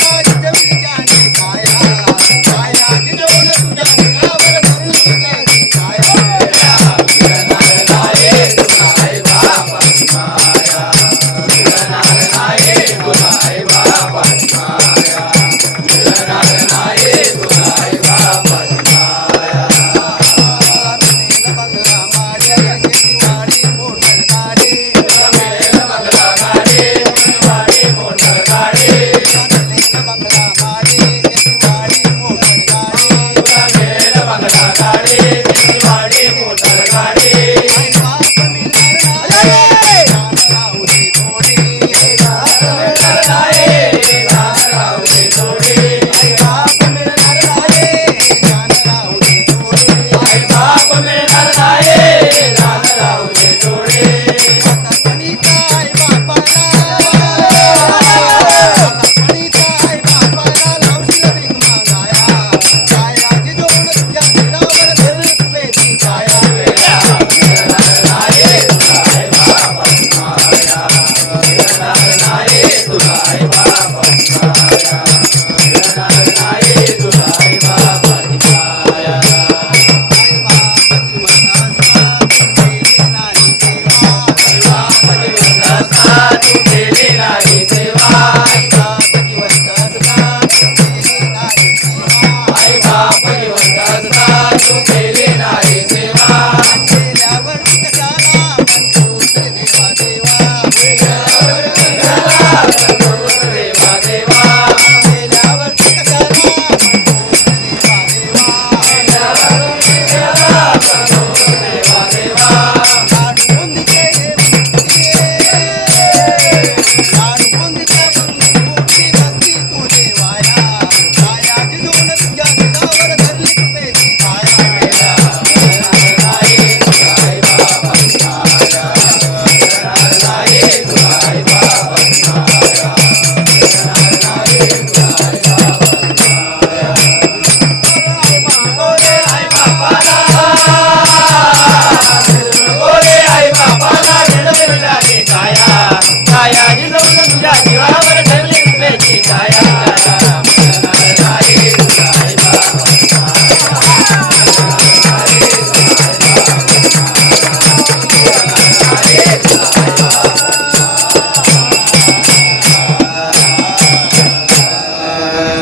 రాజకవిని జాని కాయా కాయా జిదోన సుజాని मेरे घर छाया छाया